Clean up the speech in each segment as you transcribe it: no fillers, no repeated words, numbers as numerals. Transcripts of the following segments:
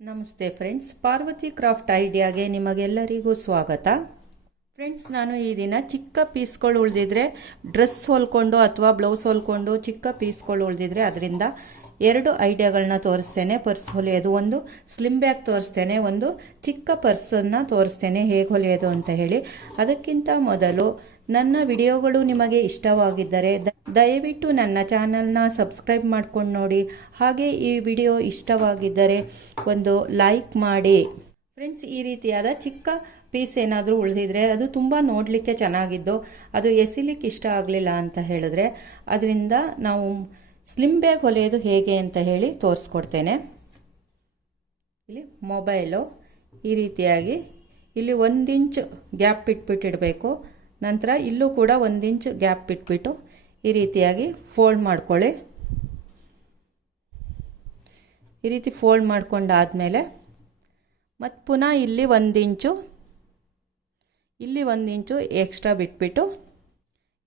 ನಮಸ್ತೆ friends, Parvati craft ಐಡಿಯಾಗೆ ನಿಮಗೆಲ್ಲರಿಗೂ ಸ್ವಾಗತ. ಫ್ರೆಂಡ್ಸ್, ನಾನು ಈ ದಿನ ಚಿಕ್ಕ ಪೀಸ್ಗಳು ಉಳಿದಿದ್ರೆ ಡ್ರೆಸ್ ಹೊಲ್ಕೊಂಡು ಅಥವಾ ಬ್ಲೌಸ್ ಹೊಲ್ಕೊಂಡು ಚಿಕ್ಕ ಪೀಸ್ಗಳು ಉಳಿದಿದ್ರೆ ಅದರಿಂದ ಎರಡು ಐಡಿಯಾಗಳನ್ನ ತೋರಿಸ್ತೇನೆ. ಪರ್ಸ್ ಹೊಲಿಯೋದು, ಒಂದು ಸ್ಲಿಮ್ ಬ್ಯಾಗ್ ತೋರಿಸ್ತೇನೆ, ಒಂದು ಚಿಕ್ಕ ಪರ್ಸನ್ನು ತೋರಿಸ್ತೇನೆ ಹೇಗೆ ಹೊಲಿಯೋದು ಅಂತ ಹೇಳಿ. ಅದಕ್ಕಿಂತ ಮೊದಲು ನನ್ನ ವಿಡಿಯೋಗಳು ನಿಮಗೆ ಇಷ್ಟವಾಗಿದ್ದರೆ ದಯವಿಟ್ಟು ನನ್ನ ಚಾನಲ್ನ ಸಬ್ಸ್ಕ್ರೈಬ್ ಮಾಡ್ಕೊಂಡು ನೋಡಿ. ಹಾಗೆ ಈ ವಿಡಿಯೋ ಇಷ್ಟವಾಗಿದ್ದರೆ ಒಂದು ಲೈಕ್ ಮಾಡಿ. ಫ್ರೆಂಡ್ಸ್, ಈ ರೀತಿಯಾದ ಚಿಕ್ಕ ಪೀಸ್ ಏನಾದರೂ ಉಳಿದಿದ್ರೆ ಅದು ತುಂಬ ನೋಡಲಿಕ್ಕೆ ಚೆನ್ನಾಗಿದ್ದು ಅದು ಎಸಿಲಿಕ್ಕೆ ಇಷ್ಟ ಆಗಲಿಲ್ಲ ಅಂತ ಹೇಳಿದ್ರೆ ಅದರಿಂದ ನಾವು ಸ್ಲಿಮ್ ಬ್ಯಾಗ್ ಹೊಲಿಯೋದು ಹೇಗೆ ಅಂತ ಹೇಳಿ ತೋರಿಸ್ಕೊಡ್ತೇನೆ. ಇಲ್ಲಿ ಮೊಬೈಲು ಈ ರೀತಿಯಾಗಿ ಇಲ್ಲಿ 1 ಇಂಚ್ ಗ್ಯಾಪ್ ಬಿಟ್ಬಿಟ್ಟಿಡಬೇಕು. ನಂತರ ಇಲ್ಲೂ ಕೂಡ 1 ಇಂಚ್ ಗ್ಯಾಪ್ ಬಿಟ್ಬಿಟ್ಟು ಈ ರೀತಿಯಾಗಿ ಫೋಲ್ಡ್ ಮಾಡ್ಕೊಳ್ಳಿ. ಈ ರೀತಿ ಫೋಲ್ಡ್ ಮಾಡ್ಕೊಂಡಾದಮೇಲೆ ಮತ್ತು ಪುನಃ ಇಲ್ಲಿ 1 ಇಂಚು ಎಕ್ಸ್ಟ್ರಾ ಬಿಟ್ಬಿಟ್ಟು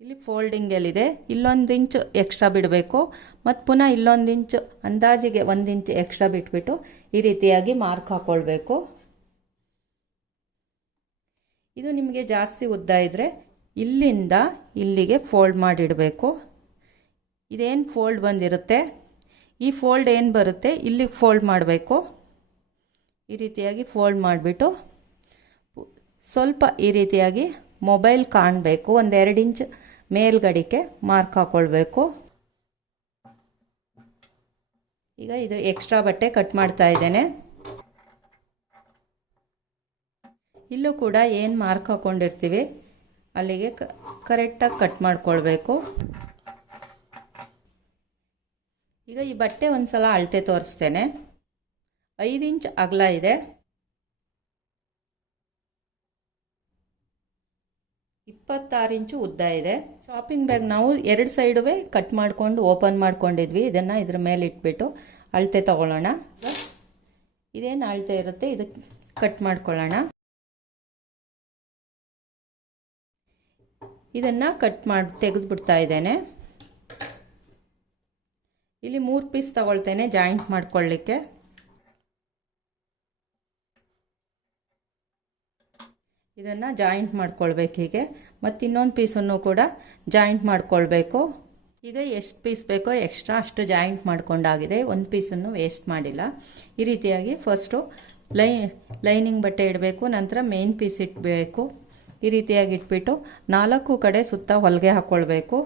ಇಲ್ಲಿ ಫೋಲ್ಡಿಂಗಲ್ಲಿದೆ ಇಲ್ಲೊಂದು ಇಂಚ್ ಎಕ್ಸ್ಟ್ರಾ ಬಿಡಬೇಕು. ಮತ್ತು ಪುನಃ ಇಲ್ಲೊಂದು ಇಂಚ್ ಅಂದಾಜಿಗೆ 1 ಇಂಚ್ ಎಕ್ಸ್ಟ್ರಾ ಬಿಟ್ಬಿಟ್ಟು ಈ ರೀತಿಯಾಗಿ ಮಾರ್ಕ್ ಹಾಕ್ಕೊಳ್ಬೇಕು. ಇದು ನಿಮಗೆ ಜಾಸ್ತಿ ಉದ್ದ ಇದ್ದರೆ ಇಲ್ಲಿಂದ ಇಲ್ಲಿಗೆ ಫೋಲ್ಡ್ ಮಾಡಿಡಬೇಕು. ಇದೇನು ಫೋಲ್ಡ್ ಬಂದಿರುತ್ತೆ ಈ ಫೋಲ್ಡ್ ಏನು ಬರುತ್ತೆ ಇಲ್ಲಿಗೆ ಫೋಲ್ಡ್ ಮಾಡಬೇಕು. ಈ ರೀತಿಯಾಗಿ ಫೋಲ್ಡ್ ಮಾಡಿಬಿಟ್ಟು ಸ್ವಲ್ಪ ಈ ರೀತಿಯಾಗಿ ಮೊಬೈಲ್ ಕಾಣಬೇಕು. 1-2 ಇಂಚ್ ಮೇಲ್ಗಡಿಗೆ ಮಾರ್ಕ್ ಹಾಕ್ಕೊಳ್ಬೇಕು. ಈಗ ಇದು ಎಕ್ಸ್ಟ್ರಾ ಬಟ್ಟೆ ಕಟ್ ಮಾಡ್ತಾ ಇದ್ದೇನೆ. ಇಲ್ಲೂ ಕೂಡ ಏನು ಮಾರ್ಕ್ ಹಾಕ್ಕೊಂಡಿರ್ತೀವಿ ಅಲ್ಲಿಗೆ ಕರೆಕ್ಟಾಗಿ ಕಟ್ ಮಾಡ್ಕೊಳ್ಬೇಕು. ಈಗ ಈ ಬಟ್ಟೆ ಒಂದು ಸಲ ಅಳತೆ ತೋರಿಸ್ತೇನೆ. 5 ಇಂಚ್ ಅಗಲ ಇದೆ, 26 ಇಂಚು ಉದ್ದ ಇದೆ. ಶಾಪಿಂಗ್ ಬ್ಯಾಗ್ ನಾವು 2 ಸೈಡುವೆ ಕಟ್ ಮಾಡಿಕೊಂಡು ಓಪನ್ ಮಾಡ್ಕೊಂಡಿದ್ವಿ. ಇದನ್ನು ಇದ್ರ ಮೇಲೆ ಇಟ್ಬಿಟ್ಟು ಅಳತೆ ತಗೊಳ್ಳೋಣ. ಇದೇನು ಅಳತೆ ಇರುತ್ತೆ ಇದಕ್ಕೆ ಕಟ್ ಮಾಡ್ಕೊಳ್ಳೋಣ. ಇದನ್ನು ಕಟ್ ಮಾಡಿ ತೆಗೆದುಬಿಡ್ತಾ ಇದ್ದೇನೆ. ಇಲ್ಲಿ 3 ಪೀಸ್ ತಗೊಳ್ತೇನೆ ಜಾಯಿಂಟ್ ಮಾಡ್ಕೊಳ್ಳಿಕ್ಕೆ. ಇದನ್ನು ಜಾಯಿಂಟ್ ಮಾಡ್ಕೊಳ್ಬೇಕು ಹೀಗೆ. ಮತ್ತು ಇನ್ನೊಂದು ಪೀಸನ್ನು ಕೂಡ ಜಾಯಿಂಟ್ ಮಾಡ್ಕೊಳ್ಬೇಕು. ಈಗ ಎಷ್ಟು ಪೀಸ್ ಬೇಕೋ ಎಕ್ಸ್ಟ್ರಾ ಅಷ್ಟು ಜಾಯಿಂಟ್ ಮಾಡ್ಕೊಂಡಾಗಿದೆ. ಒಂದು ಪೀಸನ್ನು ವೇಸ್ಟ್ ಮಾಡಿಲ್ಲ. ಈ ರೀತಿಯಾಗಿ ಫಸ್ಟು ಲೈನಿಂಗ್ ಬಟ್ಟೆ ಇಡಬೇಕು, ನಂತರ ಮೇನ್ ಪೀಸ್ ಇಡಬೇಕು. ಈ ರೀತಿಯಾಗಿ ಇಟ್ಬಿಟ್ಟು 4 ಕಡೆ ಸುತ್ತ ಹೊಲಿಗೆ ಹಾಕ್ಕೊಳ್ಬೇಕು.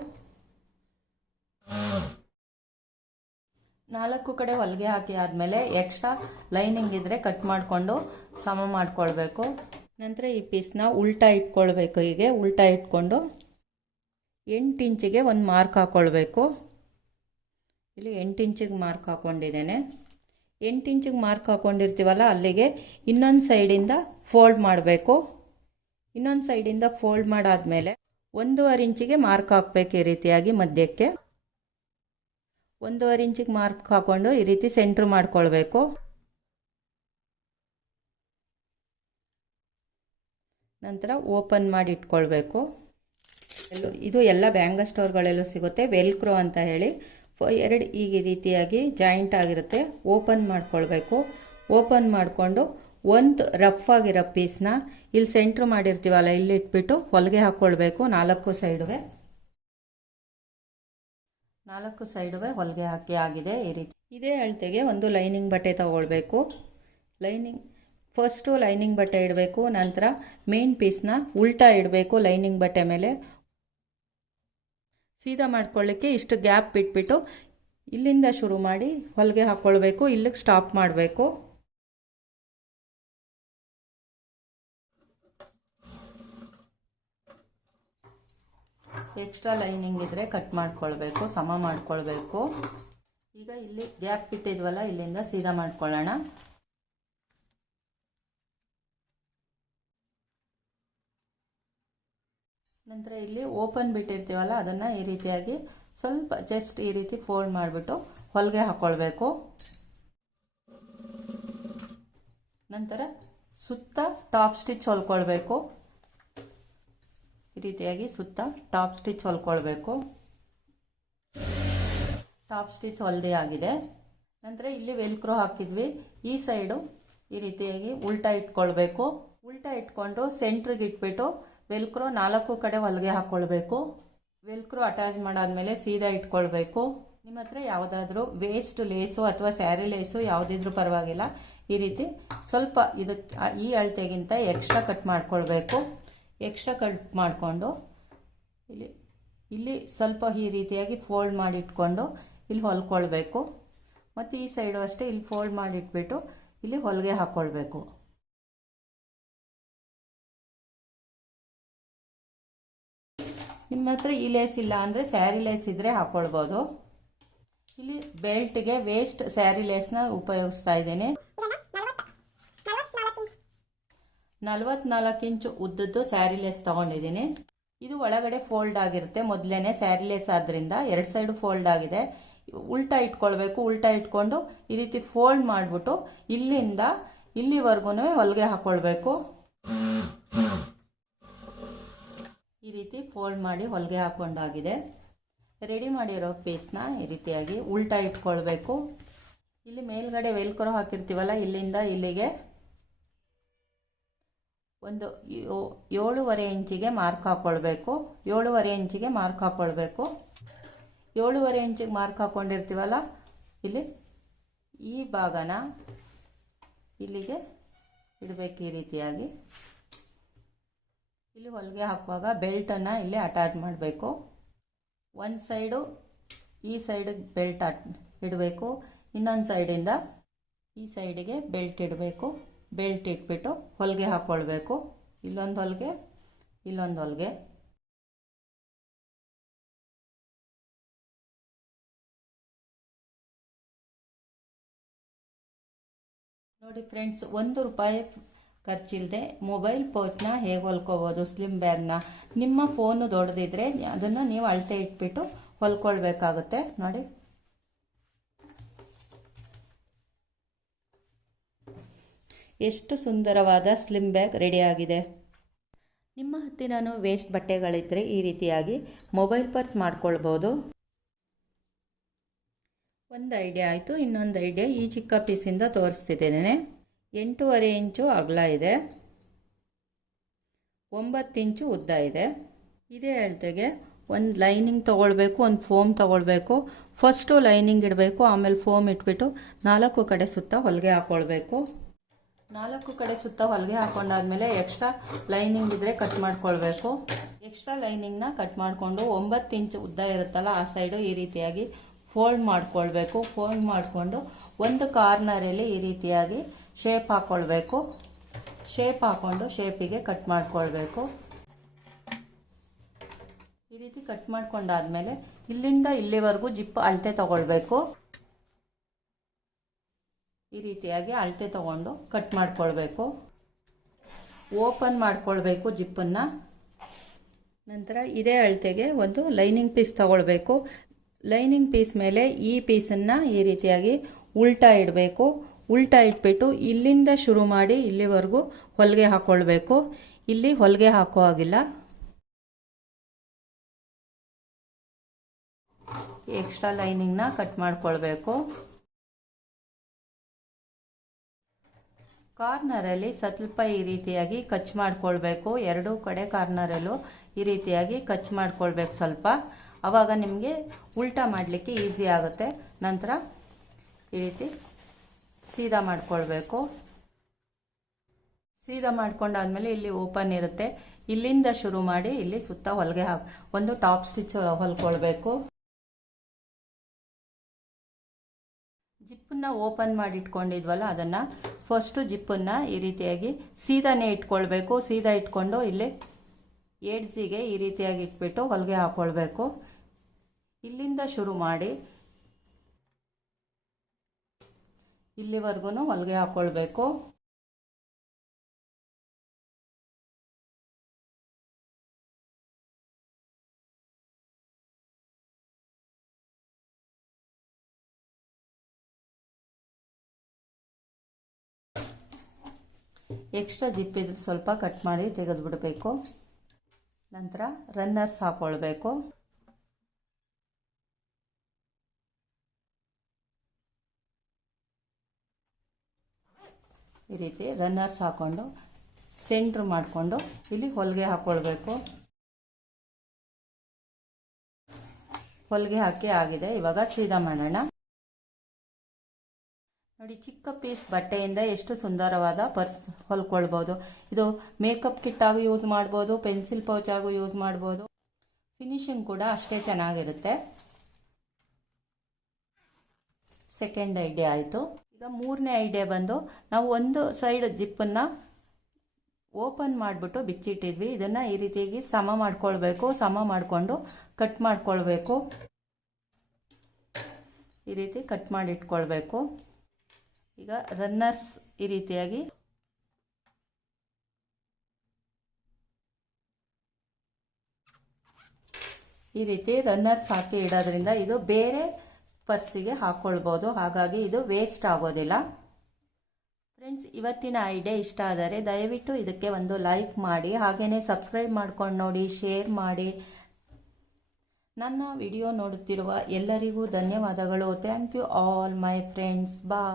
4 ಕಡೆ ಹೊಲಿಗೆ ಹಾಕಿ ಆದಮೇಲೆ ಎಕ್ಸ್ಟ್ರಾ ಲೈನಿಂಗ್ ಇದ್ದರೆ ಕಟ್ ಮಾಡಿಕೊಂಡು ಸಮ ಮಾಡ್ಕೊಳ್ಬೇಕು. ನಂತರ ಈ ಪೀಸ್ನ ಉಲ್ಟಾ ಇಟ್ಕೊಳ್ಬೇಕು. ಹೀಗೆ ಉಲ್ಟಾ ಇಟ್ಕೊಂಡು 8 ಇಂಚಿಗೆ ಒಂದು ಮಾರ್ಕ್ ಹಾಕ್ಕೊಳ್ಬೇಕು. ಇಲ್ಲಿ 8 ಇಂಚಿಗೆ ಮಾರ್ಕ್ ಹಾಕ್ಕೊಂಡಿದ್ದೇನೆ. 8 ಇಂಚಿಗೆ ಮಾರ್ಕ್ ಹಾಕ್ಕೊಂಡಿರ್ತೀವಲ್ಲ ಅಲ್ಲಿಗೆ ಇನ್ನೊಂದು ಸೈಡಿಂದ ಫೋಲ್ಡ್ ಮಾಡಬೇಕು. ಇನ್ನೊಂದು ಸೈಡಿಂದ ಫೋಲ್ಡ್ ಮಾಡಾದ್ಮೇಲೆ 1.5 ಇಂಚಿಗೆ ಮಾರ್ಕ್ ಹಾಕಬೇಕು. ಈ ರೀತಿಯಾಗಿ ಮಧ್ಯಕ್ಕೆ 1.5 ಇಂಚಿಗೆ ಮಾರ್ಕ್ ಹಾಕ್ಕೊಂಡು ಈ ರೀತಿ ಸೆಂಟ್ರ್ ಮಾಡ್ಕೊಳ್ಬೇಕು. ನಂತರ ಓಪನ್ ಮಾಡಿ ಇಟ್ಕೊಳ್ಬೇಕು. ಇದು ಎಲ್ಲ ಬ್ಯಾಂಗಲ್ ಸ್ಟೋರ್ಗಳಲ್ಲೂ ಸಿಗುತ್ತೆ, ವೆಲ್ಕ್ರೋ ಅಂತ ಹೇಳಿ. 2 ಈ ರೀತಿಯಾಗಿ ಜಾಯಿಂಟ್ ಆಗಿರುತ್ತೆ. ಓಪನ್ ಮಾಡ್ಕೊಳ್ಬೇಕು. ಓಪನ್ ಮಾಡಿಕೊಂಡು ಒಂದು ರಫ್ ಆಗಿರೋ ಪೀಸ್ನ ಇಲ್ಲಿ ಸೆಂಟ್ರ್ ಮಾಡಿರ್ತೀವಲ್ಲ ಇಲ್ಲಿ ಇಟ್ಬಿಟ್ಟು ಹೊಲಿಗೆ ಹಾಕ್ಕೊಳ್ಬೇಕು. 4 ಸೈಡುವೆ ಹೊಲಿಗೆ ಹಾಕಿ ಆಗಿದೆ. ಈ ರೀತಿ ಇದೇ ಅಳತೆಗೆ ಒಂದು ಲೈನಿಂಗ್ ಬಟ್ಟೆ ತಗೊಳ್ಬೇಕು. ಫಸ್ಟು ಲೈನಿಂಗ್ ಬಟ್ಟೆ ಇಡಬೇಕು. ನಂತರ ಮೇನ್ ಪೀಸ್ನ ಉಲ್ಟಾ ಇಡಬೇಕು. ಲೈನಿಂಗ್ ಬಟ್ಟೆ ಮೇಲೆ ಸೀದಾ ಮಾಡ್ಕೊಳ್ಳಿಕ್ಕೆ ಇಷ್ಟು ಗ್ಯಾಪ್ ಬಿಟ್ಬಿಟ್ಟು ಇಲ್ಲಿಂದ ಶುರು ಮಾಡಿ ಹೊಲಿಗೆ ಹಾಕ್ಕೊಳ್ಬೇಕು. ಇಲ್ಲಿಗೆ ಸ್ಟಾಪ್ ಮಾಡಬೇಕು. ಎಕ್ಸ್ಟ್ರಾ ಲೈನಿಂಗ್ ಇದ್ದರೆ ಕಟ್ ಮಾಡ್ಕೊಳ್ಬೇಕು, ಸಮ ಮಾಡ್ಕೊಳ್ಬೇಕು. ಈಗ ಇಲ್ಲಿ ಗ್ಯಾಪ್ ಬಿಟ್ಟಿದ್ವಲ್ಲ ಇಲ್ಲಿಂದ ಸೀದಾ ಮಾಡ್ಕೊಳ್ಳೋಣ. ನಂತರ ಇಲ್ಲಿ ಓಪನ್ ಬಿಟ್ಟಿರ್ತೀವಲ್ಲ ಅದನ್ನು ಈ ರೀತಿಯಾಗಿ ಸ್ವಲ್ಪ ಜಸ್ಟ್ ಈ ರೀತಿ ಫೋಲ್ಡ್ ಮಾಡಿಬಿಟ್ಟು ಹೊಲಿಗೆ ಹಾಕ್ಕೊಳ್ಬೇಕು. ನಂತರ ಸುತ್ತ ಟಾಪ್ ಸ್ಟಿಚ್ ಹೊಲ್ಕೊಳ್ಬೇಕು. ಈ ರೀತಿಯಾಗಿ ಸುತ್ತ ಟಾಪ್ ಸ್ಟಿಚ್ ಹೊಲ್ಕೊಳ್ಬೇಕು. ಟಾಪ್ ಸ್ಟಿಚ್ ಹೊಲ್ದೇ ಆಗಿದೆ. ನಂತರ ಇಲ್ಲಿ ವೆಲ್ಕ್ರೋ ಹಾಕಿದ್ವಿ, ಈ ಸೈಡು ಈ ರೀತಿಯಾಗಿ ಉಲ್ಟಾ ಇಟ್ಕೊಳ್ಬೇಕು. ಉಲ್ಟಾ ಇಟ್ಕೊಂಡು ಸೆಂಟ್ರಿಗೆ ಇಟ್ಬಿಟ್ಟು ವೆಲ್ಕ್ರೋ 4 ಕಡೆ ಹೊಲಿಗೆ ಹಾಕ್ಕೊಳ್ಬೇಕು. ವೆಲ್ಕ್ರೋ ಅಟ್ಯಾಚ್ ಮಾಡಾದ್ಮೇಲೆ ಸೀದಾ ಇಟ್ಕೊಳ್ಬೇಕು. ನಿಮ್ಮ ಹತ್ರ ಯಾವುದಾದ್ರೂ ವೇಸ್ಟ್ ಲೇಸು ಅಥವಾ ಸ್ಯಾರಿ ಲೇಸು ಯಾವುದಿದ್ರೂ ಪರವಾಗಿಲ್ಲ. ಈ ರೀತಿ ಸ್ವಲ್ಪ ಇದಕ್ಕೆ ಈ ಅಳತೆಗಿಂತ ಎಕ್ಸ್ಟ್ರಾ ಕಟ್ ಮಾಡ್ಕೊಳ್ಬೇಕು. ಎಕ್ಸ್ಟ್ರಾ ಕಟ್ ಮಾಡಿಕೊಂಡು ಇಲ್ಲಿ ಸ್ವಲ್ಪ ಈ ರೀತಿಯಾಗಿ ಫೋಲ್ಡ್ ಮಾಡಿ ಇಟ್ಕೊಂಡು ಇಲ್ಲಿ ಹೊಲ್ಕೊಳ್ಬೇಕು. ಮತ್ತು ಈ ಸೈಡು ಅಷ್ಟೇ ಇಲ್ಲಿ ಫೋಲ್ಡ್ ಮಾಡಿ ಇಟ್ಬಿಟ್ಟು ಇಲ್ಲಿ ಹೊಲಿಗೆ ಹಾಕ್ಕೊಳ್ಬೇಕು. ನಿಮ್ಮ ಹತ್ರ ಈ ಲೇಸ್ ಇಲ್ಲ ಅಂದರೆ ಸ್ಯಾರಿ ಲೇಸ್ ಇದ್ದರೆ ಹಾಕ್ಕೊಳ್ಬೋದು. ಇಲ್ಲಿ ಬೆಲ್ಟ್ಗೆ ವೇಸ್ಟ್ ಸ್ಯಾರಿ ಲೇಸ್ನ ಉಪಯೋಗಿಸ್ತಾ ಇದ್ದೀನಿ. 44 ಇಂಚು ಉದ್ದದ್ದು ಸ್ಯಾರಿ ಲೇಸ್ ತಗೊಂಡಿದ್ದೀನಿ. ಇದು ಒಳಗಡೆ ಫೋಲ್ಡ್ ಆಗಿರುತ್ತೆ. ಮೊದಲೇನೆ ಸ್ಯಾರಿ ಲೇಸ್ ಆದ್ರಿಂದ 2 ಸೈಡು ಫೋಲ್ಡ್ ಆಗಿದೆ. ಉಲ್ಟಾ ಇಟ್ಕೊಳ್ಬೇಕು. ಉಲ್ಟಾ ಇಟ್ಕೊಂಡು ಈ ರೀತಿ ಫೋಲ್ಡ್ ಮಾಡಿಬಿಟ್ಟು ಇಲ್ಲಿಂದ ಇಲ್ಲಿವರೆಗೂ ಹೊಲಿಗೆ ಹಾಕ್ಕೊಳ್ಬೇಕು. ಈ ರೀತಿ ಫೋಲ್ಡ್ ಮಾಡಿ ಹೊಲಿಗೆ ಹಾಕೊಂಡಾಗಿದೆ. ರೆಡಿ ಮಾಡಿರೋ ಪೀಸ್ನ ಈ ರೀತಿಯಾಗಿ ಉಲ್ಟಾ ಇಟ್ಕೊಳ್ಬೇಕು. ಇಲ್ಲಿ ಮೇಲ್ಗಡೆ ವೆಲ್ಕ್ರೋ ಹಾಕಿರ್ತೀವಲ್ಲ, ಇಲ್ಲಿಂದ ಇಲ್ಲಿಗೆ ಒಂದು 7.5 ಇಂಚಿಗೆ ಮಾರ್ಕ್ ಹಾಕ್ಕೊಳ್ಬೇಕು. 7.5 ಇಂಚಿಗೆ ಮಾರ್ಕ್ ಹಾಕ್ಕೊಳ್ಬೇಕು. 7.5 ಇಂಚಿಗೆ ಮಾರ್ಕ್ ಹಾಕ್ಕೊಂಡಿರ್ತೀವಲ್ಲ, ಇಲ್ಲಿ ಈ ಭಾಗನ ಇಲ್ಲಿಗೆ ಇಡಬೇಕು. ಈ ರೀತಿಯಾಗಿ ಇಲ್ಲಿ ಹೊಲಿಗೆ ಹಾಕುವಾಗ ಬೆಲ್ಟನ್ನು ಇಲ್ಲಿ ಅಟ್ಯಾಚ್ ಮಾಡಬೇಕು. ಒಂದು ಸೈಡು ಈ ಸೈಡಿಗೆ ಬೆಲ್ಟ್ ಇಡಬೇಕು, ಇನ್ನೊಂದು ಸೈಡಿಂದ ಈ ಸೈಡಿಗೆ ಬೆಲ್ಟ್ ಇಡಬೇಕು. ಬೆಲ್ಟ್ ಇಟ್ಬಿಟ್ಟು ಹೊಲಿಗೆ ಹಾಕ್ಕೊಳ್ಬೇಕು. ಇಲ್ಲೊಂದು ಹೊಲಿಗೆ, ಇಲ್ಲೊಂದು ಹೊಲಿಗೆ. ನೋಡಿ ಫ್ರೆಂಡ್ಸ್, 1 ರೂಪಾಯಿ ಖರ್ಚಿಲ್ಲದೆ ಮೊಬೈಲ್ ಪೌಚ್ನ ಹೇಗೆ ಹೊಲ್ಕೋಬೋದು, ಸ್ಲಿಮ್ ಬ್ಯಾಗ್ನ. ನಿಮ್ಮ ಫೋನು ದೊಡ್ಡದಿದ್ರೆ ಅದನ್ನು ನೀವು ಅಳತೆ ಇಟ್ಬಿಟ್ಟು ಹೊಲ್ಕೊಳ್ಬೇಕಾಗುತ್ತೆ. ನೋಡಿ, ಎಷ್ಟು ಸುಂದರವಾದ ಸ್ಲಿಮ್ ಬ್ಯಾಗ್ ರೆಡಿಯಾಗಿದೆ. ನಿಮ್ಮ ಹತ್ತಿರನೂ ವೇಸ್ಟ್ ಬಟ್ಟೆಗಳಿದ್ದರೆ ಈ ರೀತಿಯಾಗಿ ಮೊಬೈಲ್ ಪರ್ಸ್ ಮಾಡ್ಕೊಳ್ಬೋದು. ಒಂದು ಐಡಿಯಾ ಆಯಿತು. ಇನ್ನೊಂದು ಐಡಿಯಾ ಈ ಚಿಕ್ಕ ಪೀಸಿಂದ ತೋರಿಸ್ತಿದ್ದೇನೆ. 8.5 ಇಂಚು ಅಗಲ ಇದೆ, 9 ಇಂಚು ಉದ್ದ ಇದೆ. ಇದೇ ಅಳತೆಗೆ ಒಂದು ಲೈನಿಂಗ್ ತೊಗೊಳ್ಬೇಕು, ಒಂದು ಫೋಮ್ ತೊಗೊಳ್ಬೇಕು. ಫಸ್ಟು ಲೈನಿಂಗ್ ಇಡಬೇಕು, ಆಮೇಲೆ ಫೋಮ್ ಇಟ್ಬಿಟ್ಟು 4 ಕಡೆ ಸುತ್ತ ಹೊಲಿಗೆ ಹಾಕ್ಕೊಳ್ಬೇಕು. 4 ಕಡೆ ಸುತ್ತ ಹೊಲಿಗೆ ಹಾಕ್ಕೊಂಡಾದ್ಮೇಲೆ ಎಕ್ಸ್ಟ್ರಾ ಲೈನಿಂಗ್ ಇದ್ದರೆ ಕಟ್ ಮಾಡ್ಕೊಳ್ಬೇಕು. ಎಕ್ಸ್ಟ್ರಾ ಲೈನಿಂಗ್ನ ಕಟ್ ಮಾಡಿಕೊಂಡು 9 ಇಂಚು ಉದ್ದ ಇರುತ್ತಲ್ಲ, ಆ ಸೈಡು ಈ ರೀತಿಯಾಗಿ ಫೋಲ್ಡ್ ಮಾಡ್ಕೊಳ್ಬೇಕು. ಫೋಲ್ಡ್ ಮಾಡಿಕೊಂಡು ಒಂದು ಕಾರ್ನರಲ್ಲಿ ಈ ರೀತಿಯಾಗಿ ಶೇಪ್ ಹಾಕ್ಕೊಳ್ಬೇಕು. ಶೇಪ್ ಹಾಕ್ಕೊಂಡು ಶೇಪಿಗೆ ಕಟ್ ಮಾಡ್ಕೊಳ್ಬೇಕು. ಈ ರೀತಿ ಕಟ್ ಮಾಡ್ಕೊಂಡಾದ್ಮೇಲೆ ಇಲ್ಲಿಂದ ಇಲ್ಲಿವರೆಗೂ ಜಿಪ್ ಅಳತೆ ತಗೊಳ್ಬೇಕು. ಈ ರೀತಿಯಾಗಿ ಅಳತೆ ತಗೊಂಡು ಕಟ್ ಮಾಡ್ಕೊಳ್ಬೇಕು. ಓಪನ್ ಮಾಡ್ಕೊಳ್ಬೇಕು ಜಿಪ್ಪನ್ನು. ನಂತರ ಇದೇ ಅಳತೆಗೆ ಒಂದು ಲೈನಿಂಗ್ ಪೀಸ್ ತಗೊಳ್ಬೇಕು. ಲೈನಿಂಗ್ ಪೀಸ್ ಮೇಲೆ ಈ ಪೀಸನ್ನು ಈ ರೀತಿಯಾಗಿ ಉಲ್ಟಾ ಇಡಬೇಕು. ಉಲ್ಟಾ ಇಟ್ಬಿಟ್ಟು ಇಲ್ಲಿಂದ ಶುರು ಮಾಡಿ ಇಲ್ಲಿವರೆಗೂ ಹೊಲಿಗೆ ಹಾಕ್ಕೊಳ್ಬೇಕು. ಇಲ್ಲಿ ಹೊಲಿಗೆ ಹಾಕೋ ಹಾಗಿಲ್ಲ. ಎಕ್ಸ್ಟ್ರಾ ಲೈನಿಂಗ್ನ ಕಟ್ ಮಾಡ್ಕೊಳ್ಬೇಕು. ಕಾರ್ನರಲ್ಲಿ ಸ್ವಲ್ಪ ಈ ರೀತಿಯಾಗಿ ಕಚ್ ಮಾಡ್ಕೊಳ್ಬೇಕು. 2 ಕಡೆ ಕಾರ್ನರಲ್ಲೂ ಈ ರೀತಿಯಾಗಿ ಕಚ್ ಮಾಡ್ಕೊಳ್ಬೇಕು ಸ್ವಲ್ಪ. ಆವಾಗ ನಿಮಗೆ ಉಲ್ಟಾ ಮಾಡಲಿಕ್ಕೆ ಈಸಿ ಆಗುತ್ತೆ. ನಂತರ ಈ ರೀತಿ ಸೀದಾ ಮಾಡ್ಕೊಳ್ಬೇಕು. ಸೀದಾ ಮಾಡ್ಕೊಂಡಾದ್ಮೇಲೆ ಇಲ್ಲಿ ಓಪನ್ ಇರುತ್ತೆ. ಇಲ್ಲಿಂದ ಶುರು ಮಾಡಿ ಇಲ್ಲಿ ಸುತ್ತ ಹೊಲಿಗೆ ಒಂದು ಟಾಪ್ ಸ್ಟಿಚ್ ಹೊಲ್ಕೊಳ್ಬೇಕು. ಜಿಪ್ಪನ್ನ ಓಪನ್ ಮಾಡಿ ಇಟ್ಕೊಂಡಿದ್ವಲ್ಲ, ಅದನ್ನು ಫಸ್ಟು ಜಿಪ್ಪನ್ನು ಈ ರೀತಿಯಾಗಿ ಸೀದಾನೇ ಇಟ್ಕೊಳ್ಬೇಕು. ಸೀದಾ ಇಟ್ಕೊಂಡು ಇಲ್ಲಿ ಎಡ್ಜಿಗೆ ಈ ರೀತಿಯಾಗಿ ಇಟ್ಬಿಟ್ಟು ಹೊಲಿಗೆ ಹಾಕ್ಕೊಳ್ಬೇಕು. ಇಲ್ಲಿಂದ ಶುರು ಮಾಡಿ ಇಲ್ಲಿವರೆಗೂ ಹೊಲಿಗೆ ಹಾಕ್ಕೊಳ್ಬೇಕು. ಎಕ್ಸ್ಟ್ರಾ ಜಿಪ್ ಇದ್ರೆ ಸ್ವಲ್ಪ ಕಟ್ ಮಾಡಿ ತೆಗೆದುಬಿಡಬೇಕು. ನಂತರ ರನ್ನರ್ಸ್ ಹಾಕ್ಕೊಳ್ಬೇಕು. ಈ ರೀತಿ ರನ್ನರ್ಸ್ ಹಾಕ್ಕೊಂಡು ಸೆಂಟ್ರ್ ಮಾಡಿಕೊಂಡು ಇಲ್ಲಿ ಹೊಲಿಗೆ ಹಾಕ್ಕೊಳ್ಬೇಕು. ಹೊಲಿಗೆ ಹಾಕಿ ಆಗಿದೆ. ಇವಾಗ ಸೀದಾ ಮಾಡೋಣ. ನೋಡಿ, ಚಿಕ್ಕ ಪೀಸ್ ಬಟ್ಟೆಯಿಂದ ಎಷ್ಟು ಸುಂದರವಾದ ಪರ್ಸ್ ಹೊಲ್ಕೊಳ್ಬೋದು. ಇದು ಮೇಕಪ್ ಕಿಟ್ ಆಗೂ ಯೂಸ್ ಮಾಡ್ಬೋದು, ಪೆನ್ಸಿಲ್ ಪೌಚ್ ಆಗೂ ಯೂಸ್ ಮಾಡ್ಬೋದು. ಫಿನಿಶಿಂಗ್ ಕೂಡ ಅಷ್ಟೇ ಚೆನ್ನಾಗಿರುತ್ತೆ. ಸೆಕೆಂಡ್ ಐಡಿಯಾ ಆಯಿತು. ಈಗ ಮೂರನೇ ಐಡಿಯಾ ಬಂದು, ನಾವು ಒಂದು ಸೈಡ್ ಜಿಪ್ಪನ್ನು ಓಪನ್ ಮಾಡಿಬಿಟ್ಟು ಬಿಚ್ಚಿಟ್ಟಿದ್ವಿ. ಇದನ್ನು ಈ ರೀತಿಯಾಗಿ ಸಮ ಮಾಡ್ಕೊಳ್ಬೇಕು. ಸಮ ಮಾಡಿಕೊಂಡು ಕಟ್ ಮಾಡ್ಕೊಳ್ಬೇಕು. ಈ ರೀತಿ ಕಟ್ ಮಾಡಿ ಇಟ್ಕೊಳ್ಬೇಕು. ಈಗ ರನ್ನರ್ಸ್ ಈ ರೀತಿಯಾಗಿ ರನ್ನರ್ಸ್ ಹಾಕಿ ಇಡೋದ್ರಿಂದ ಇದು ಬೇರೆ ಪರ್ಸಿಗೆ ಹಾಕ್ಕೊಳ್ಬೋದು. ಹಾಗಾಗಿ ಇದು ವೇಸ್ಟ್ ಆಗೋದಿಲ್ಲ. ಫ್ರೆಂಡ್ಸ್, ಇವತ್ತಿನ ಐಡಿಯಾ ಇಷ್ಟ ಆದರೆ ದಯವಿಟ್ಟು ಇದಕ್ಕೆ ಒಂದು ಲೈಕ್ ಮಾಡಿ, ಹಾಗೆಯೇ ಸಬ್ಸ್ಕ್ರೈಬ್ ಮಾಡ್ಕೊಂಡು ನೋಡಿ, ಶೇರ್ ಮಾಡಿ. ನನ್ನ ವಿಡಿಯೋ ನೋಡುತ್ತಿರುವ ಎಲ್ಲರಿಗೂ ಧನ್ಯವಾದಗಳು. Thank you all my friends. Bye.